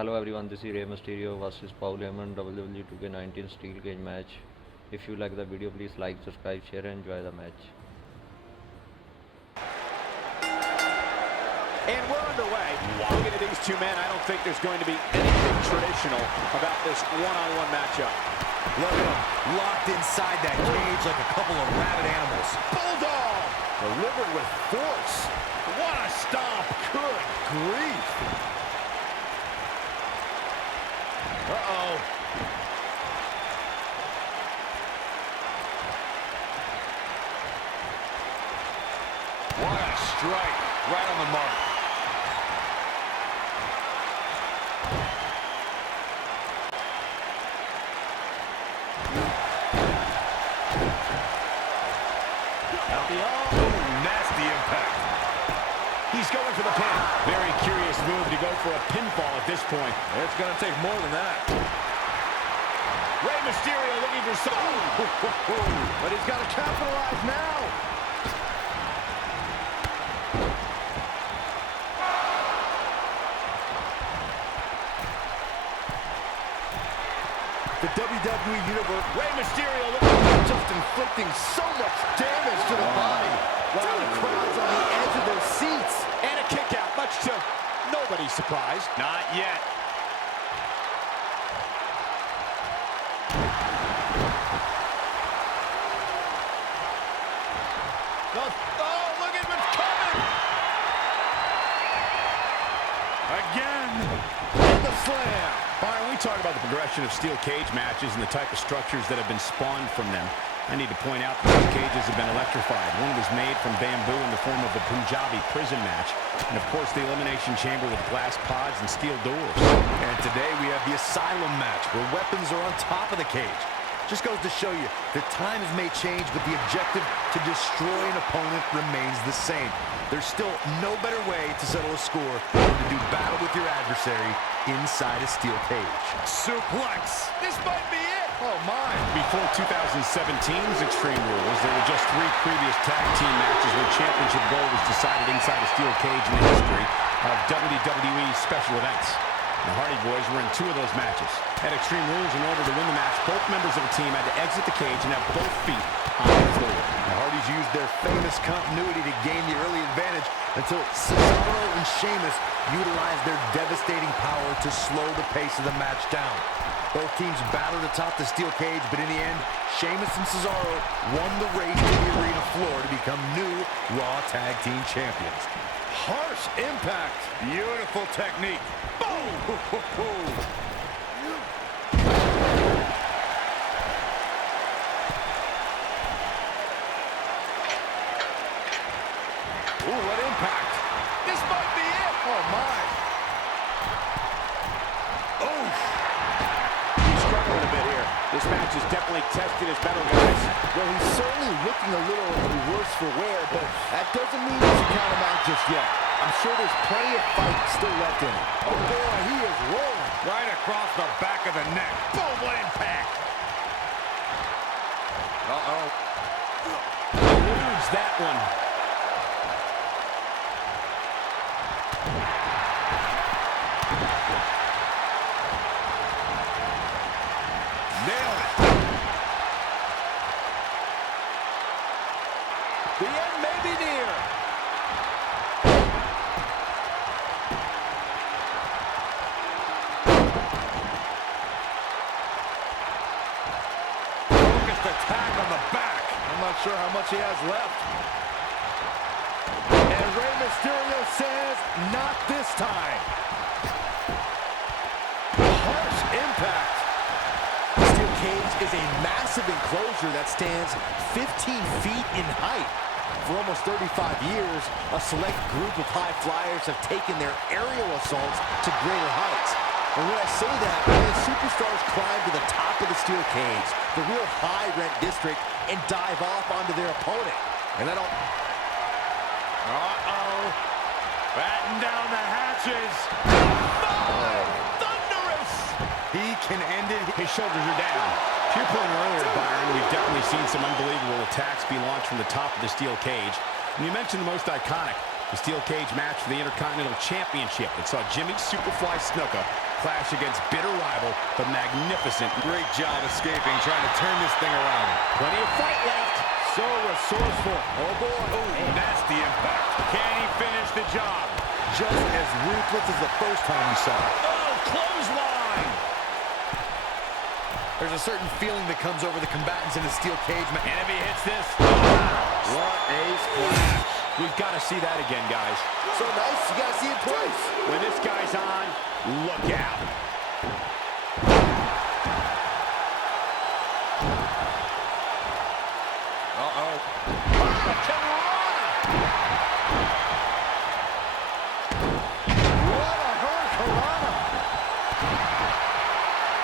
Hello everyone, this is Rey Mysterio versus Heyman WWE 2K19 Steel Cage match. If you like the video, please like, subscribe, share and enjoy the match. And we're underway. Wow. Looking at these two men, I don't think there's going to be anything traditional about this one-on-one matchup. Look at them, locked inside that cage like a couple of rabid animals. Bulldog! Delivered with force. What a stomp. Good grief. Uh-oh. What a strike. Right on the mark. Nasty impact. He's going for the pin. Very curious move to go for a pinfall at this point. It's going to take more than that. Rey Mysterio looking for something. But he's got to capitalize now. The WWE Universe. Rey Mysterio looking Just inflicting so much damage to the body. While the crowd's on the edge of their seats. and a kick out, much to nobody's surprise. Not yet. Oh, look at what's coming. Again. And the slam. Byron, we talk about the progression of steel cage matches and the type of structures that have been spawned from them. I need to point out that these cages have been electrified. One was made from bamboo in the form of a Punjabi prison match. And, of course, the elimination chamber with glass pods and steel doors. And today we have the Asylum match, where weapons are on top of the cage. Just goes to show you that times may change, but the objective to destroy an opponent remains the same. There's still no better way to settle a score than to do battle with your adversary inside a steel cage. Suplex. This might be it. Oh, my. Before 2017's Extreme Rules, there were just 3 previous tag team matches where championship gold was decided inside a steel cage in the history of WWE special events. The Hardy Boys were in 2 of those matches. At Extreme Rules, in order to win the match, both members of a team had to exit the cage and have both feet on the floor. The Hardys used their famous continuity to gain the early advantage until Cesaro and Sheamus utilized their devastating power to slow the pace of the match down. Both teams battled atop the steel cage, but in the end, Sheamus and Cesaro won the race to the arena floor to become new Raw Tag Team Champions. Harsh impact. Beautiful technique. Boom! Ooh, what impact. This might be it. Oh, my. Oh. He's struggling a bit here. This match has definitely tested his mettle, guys. Well, he's certainly looking a little worse for wear, but that doesn't mean he should count him out just yet. I'm sure there's plenty of fight still left in him. Oh, boy, he is rolling. Right across the back of the neck. Boom, what impact. Uh-oh. Eludes that one. Nailed it. The end may be near. Focused attack on the back. I'm not sure how much he has left. And Rey Mysterio says, not this time. Harsh impact. The steel cage is a massive enclosure that stands 15 feet in height. For almost 35 years, a select group of high flyers have taken their aerial assaults to greater heights. And when I say that, the superstars climb to the top of the steel cage, the real high-rent district, and dive off onto their opponent. And I don't... Uh-oh. Batten down the hatches. Thunderous. He can end it. His shoulders are down. To your point earlier, Byron, we've definitely seen some unbelievable attacks be launched from the top of the steel cage. And you mentioned the most iconic, the steel cage match for the Intercontinental Championship that saw Jimmy Superfly Snuka clash against bitter rival, the magnificent. Great job escaping, trying to turn this thing around. Plenty of fight left. So resourceful. Oh, boy. Oh, nasty impact. Can he finish the job? Just as ruthless as the first time we saw it. Oh, clothesline. There's a certain feeling that comes over the combatants in the steel cage. And if he hits this, What a splash. we've got to see that again, guys. So nice, you got to see it twice. When this guy's on, look out. Uh-oh. What a hurricanrana.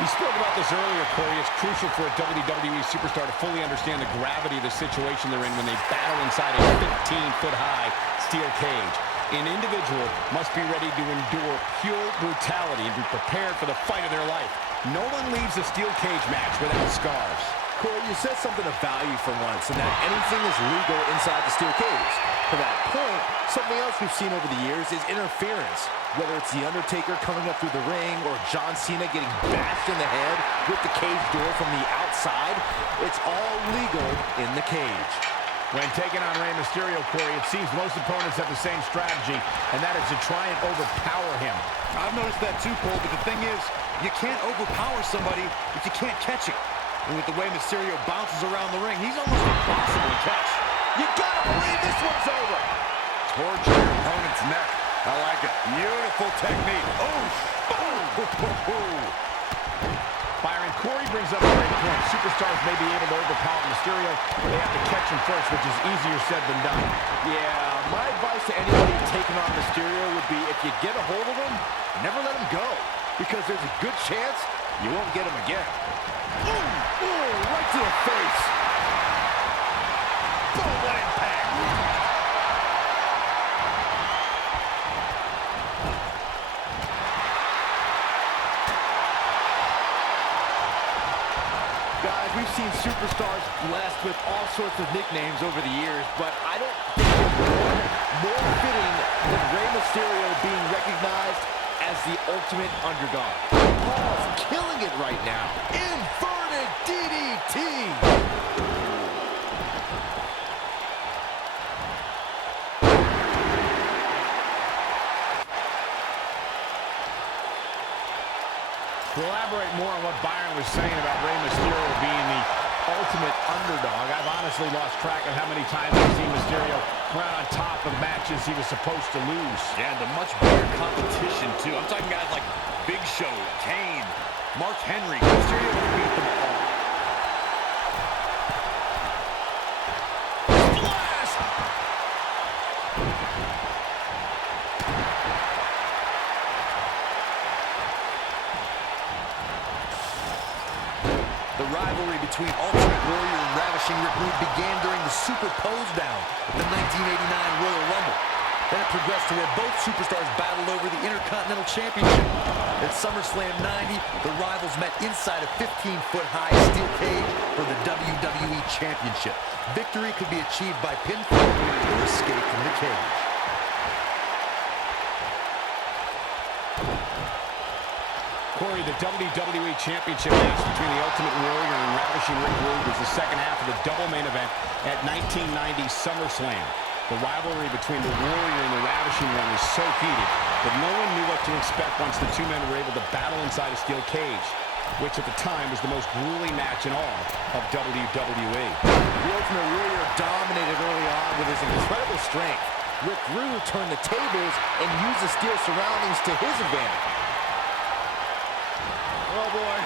We spoke about this earlier, Corey. It's crucial for a WWE superstar to fully understand the gravity of the situation they're in when they battle inside a 15-foot-high steel cage. An individual must be ready to endure pure brutality and be prepared for the fight of their life. No one leaves a steel cage match without scars. Corey, you said something of value for once, and that anything is legal inside the steel cage. To that point, something else we've seen over the years is interference. Whether it's The Undertaker coming up through the ring or John Cena getting bashed in the head with the cage door from the outside, it's all legal in the cage. When taking on Rey Mysterio, Corey, it seems most opponents have the same strategy, and that is to try and overpower him. I've noticed that too, Cole, but the thing is, you can't overpower somebody if you can't catch him. And with the way Mysterio bounces around the ring, he's almost impossible to catch. You gotta believe this one's over. Torture your opponent's neck. I like it. Beautiful technique. Byron, Corey brings up a great point. Superstars may be able to overpower Mysterio, but they have to catch him first, which is easier said than done. Yeah, my advice to anybody taking on Mysterio would be if you get a hold of him, never let him go, because there's a good chance you won't get him again. Ooh, right to the face. Boom, what impact! Guys, we've seen superstars blessed with all sorts of nicknames over the years, but I don't think there's one more fitting than Rey Mysterio being recognized as the ultimate underdog. Paul's killing it right now. Inverted DDT. To elaborate more on what Byron was saying about Rey Mysterio being the ultimate underdog, I've honestly lost track of how many times I've seen Mysterio come out on top of matches he was supposed to lose. Yeah, the much better competition, too. I'm talking guys like Big Show, Kane, Mark Henry. Mysterio would beat them all. Blast! The rivalry between Ultimate Warrior and Ravishing Rick Rude began during the Super Pose Down at the 1989 Royal Rumble. Then it progressed to where both superstars battled over the Intercontinental Championship. At SummerSlam 90, the rivals met inside a 15-foot-high steel cage for the WWE Championship. Victory could be achieved by pinfall or escape from the cage. Corey, the WWE Championship match between the Ultimate Warrior and Ravishing Rick Rude was the second half of the double main event at 1990 SummerSlam. The rivalry between the Warrior and the Ravishing One was so heated that no one knew what to expect once the two men were able to battle inside a steel cage, which at the time was the most grueling match in all of WWE. The Ultimate Warrior dominated early on with his incredible strength. Rick Rude turned the tables and used the steel surroundings to his advantage. Oh, boy.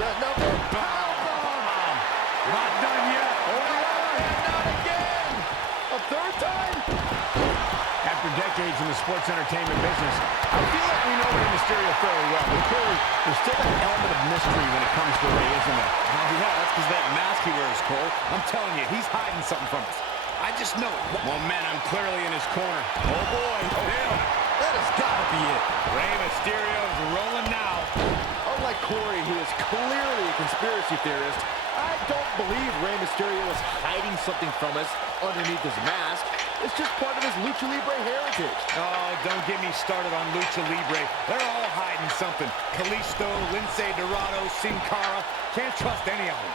That number. Powerbomb! Not done yet. And not again. A third time? After decades in the sports entertainment business, I feel like we know Rey Mysterio fairly well. But Corey, there's still an element of mystery when it comes to Rey, isn't there? Oh, yeah, that's because that mask he wears, Cole. I'm telling you, he's hiding something from us. I just know it. Momentum clearly in his corner. Oh, boy. Yeah. That has got to be it. Rey Mysterio's rolling now. Unlike Corey, who is clearly a conspiracy theorist, I don't believe Rey Mysterio is hiding something from us underneath his mask. It's just part of his Lucha Libre heritage. Oh, don't get me started on Lucha Libre. They're all hiding something. Kalisto, Lince Dorado, Sin Cara. Can't trust any of them.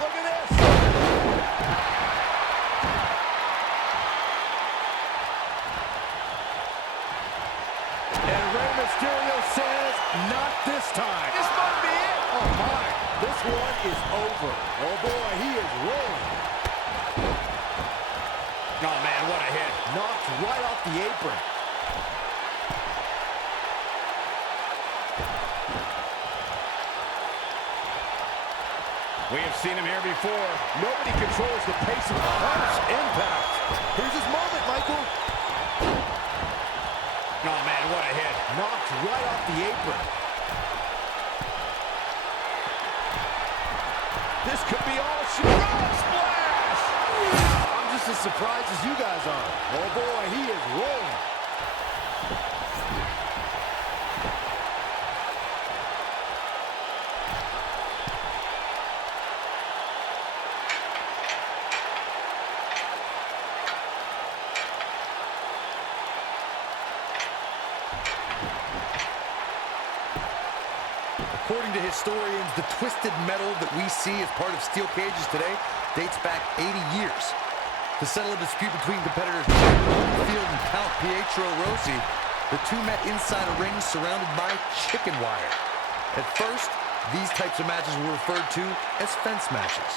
Look at this. And Rey Mysterio says, not this time. This might be it. Oh my, this one is over. Oh boy, he is rolling. Oh man, what a hit. Knocked right off the apron. We have seen him here before. Nobody controls the pace of the harsh impact. Here's his moment, Michael. Oh man, what a hit. Knocked right off the apron. This could be all she wrote. Splash! I'm just as surprised as you guys are. Oh boy, he is rolling. According to historians, the twisted metal that we see as part of steel cages today dates back 80 years. To settle a dispute between competitors Jack Field and Count Pietro Rossi, the two met inside a ring surrounded by chicken wire. At first, these types of matches were referred to as fence matches.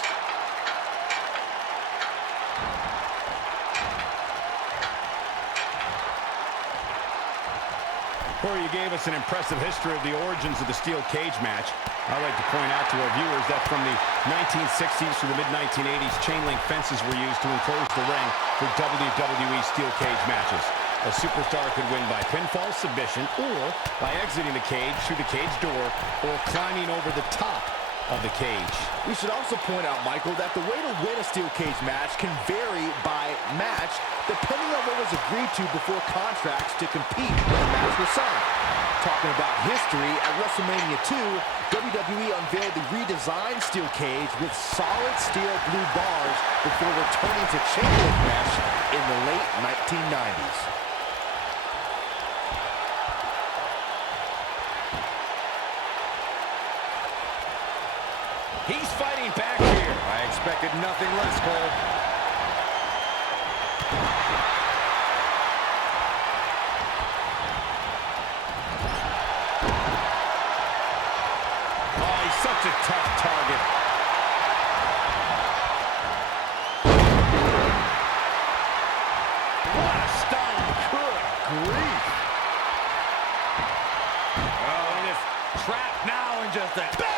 Corey, you gave us an impressive history of the origins of the steel cage match. I'd like to point out to our viewers that from the 1960s to the mid-1980s, chain link fences were used to enclose the ring for WWE steel cage matches. A superstar could win by pinfall submission or by exiting the cage through the cage door or climbing over the top of the cage. We should also point out, Michael, that the way to win a steel cage match can vary by match depending on what was agreed to before contracts to compete when the match was signed. Talking about history, at WrestleMania 2, WWE unveiled the redesigned steel cage with solid steel blue bars before returning to chain link mesh in the late 1990s. He's fighting back here. I expected nothing less, Cole. Oh, he's such a tough target. What a stomp. Good grief. Oh, and it's trapped now and just a bang!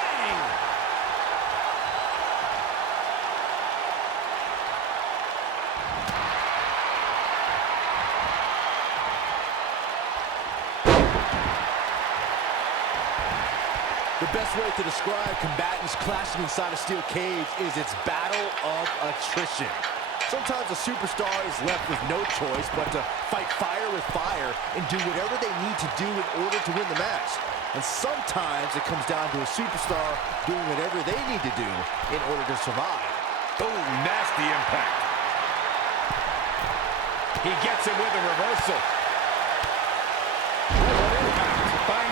The best way to describe combatants clashing inside a steel cage is its battle of attrition. Sometimes a superstar is left with no choice but to fight fire with fire and do whatever they need to do in order to win the match. And sometimes it comes down to a superstar doing whatever they need to do in order to survive. Oh, nasty impact. He gets it with a reversal.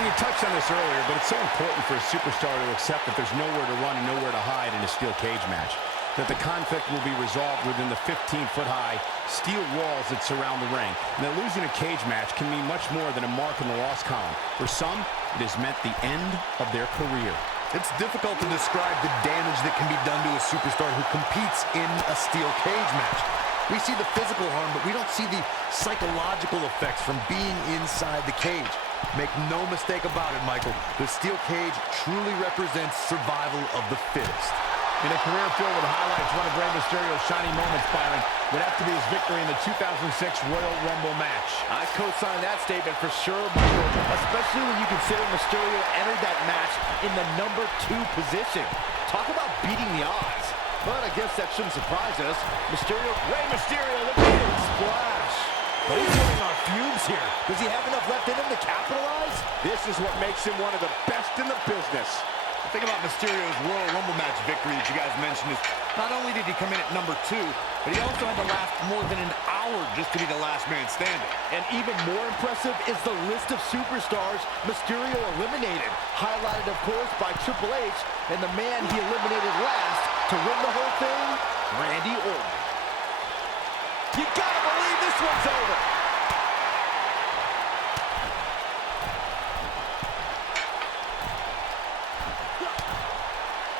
You touched on this earlier, but it's so important for a superstar to accept that there's nowhere to run and nowhere to hide in a steel cage match. That the conflict will be resolved within the 15-foot-high steel walls that surround the ring. And that losing a cage match can mean much more than a mark in the loss column. For some, it has meant the end of their career. It's difficult to describe the damage that can be done to a superstar who competes in a steel cage match. We see the physical harm, but we don't see the psychological effects from being inside the cage. Make no mistake about it, Michael. The steel cage truly represents survival of the fittest. In a career filled with highlights, one of Rey Mysterio's shining moments, Byron, would have to be his victory in the 2006 Royal Rumble match. I co-sign that statement for sure, Michael, especially when you consider Mysterio entered that match in the number 2 position. Talk about beating the odds. But I guess that shouldn't surprise us. Rey Mysterio, look at him, splash. But he's running on fumes here. Does he have enough left in him to capitalize? This is what makes him one of the best best in the business. The thing about Mysterio's Royal Rumble match victory that you guys mentioned is not only did he come in at number 2, but he also had to last more than an hour just to be the last man standing. And even more impressive is the list of superstars Mysterio eliminated, highlighted, of course, by Triple H, and the man he eliminated last to win the whole thing, Randy Orton. You gotta believe this one's over.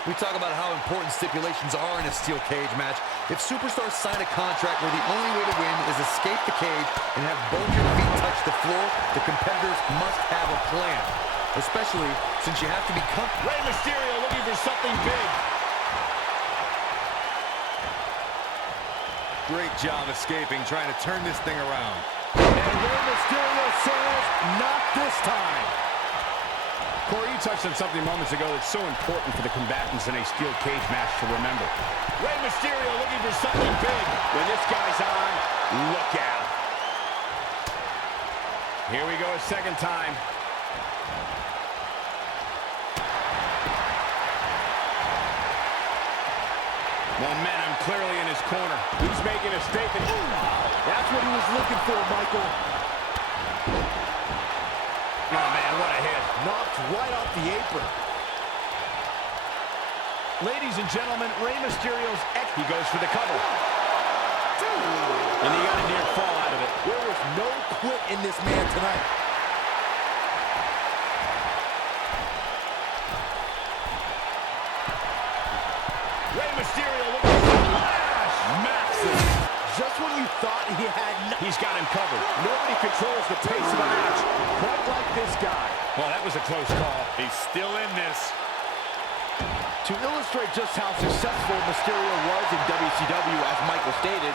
We talk about how important stipulations are in a steel cage match. If superstars sign a contract where the only way to win is escape the cage and have both your feet touch the floor, the competitors must have a plan. Especially since you have to be comfortable. Rey Mysterio looking for something big. Great job escaping, trying to turn this thing around. And Rey Mysterio says, not this time. Corey, you touched on something moments ago that's so important for the combatants in a steel cage match to remember. Rey Mysterio looking for something big. When this guy's on, look out. Here we go a second time. Momentum clearly in his corner. He's making a statement. That's what he was looking for, Michael. Oh, man, what a hit. Knocked right off the apron. Ladies and gentlemen, Rey Mysterio's he goes for the cover. And he got a near fall out of it. There was no quit in this man tonight. Rey Mysterio looking for a flash. Massive. Just when you thought he had He's got him covered. nobody controls the pace of a match quite like this guy. Well, that was a close call. He's still in this. To illustrate just how successful Mysterio was in WCW, as Michael stated,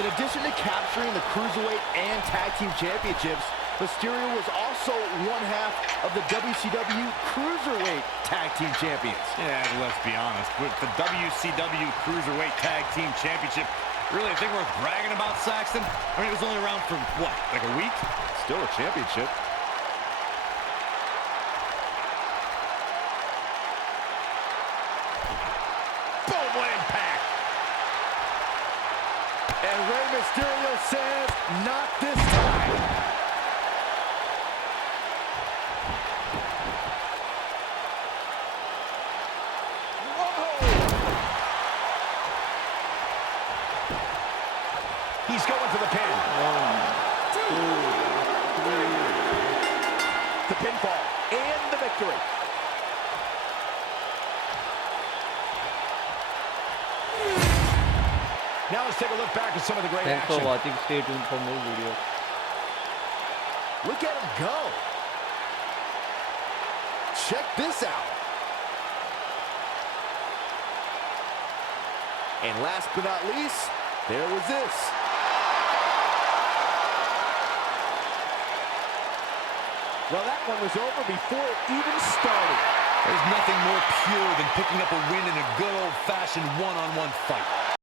in addition to capturing the Cruiserweight and Tag Team Championships, Mysterio was also one half of the WCW Cruiserweight Tag Team Champions. Yeah, but let's be honest. With the WCW Cruiserweight Tag Team Championship, really a thing worth bragging about, Saxton? I mean, it was only around for, what, like a week? Still a championship. Boom, what impact. And Rey Mysterio says, not this time. He's going for the pin. 1, 2, 3. The pinfall and the victory. Now let's take a look back at some of the great Thanks action. for watching. Stay tuned for more videos. Look at him go. Check this out. And last but not least, there was this. Well, that one was over before it even started. There's nothing more pure than picking up a win in a good old-fashioned one-on-one fight.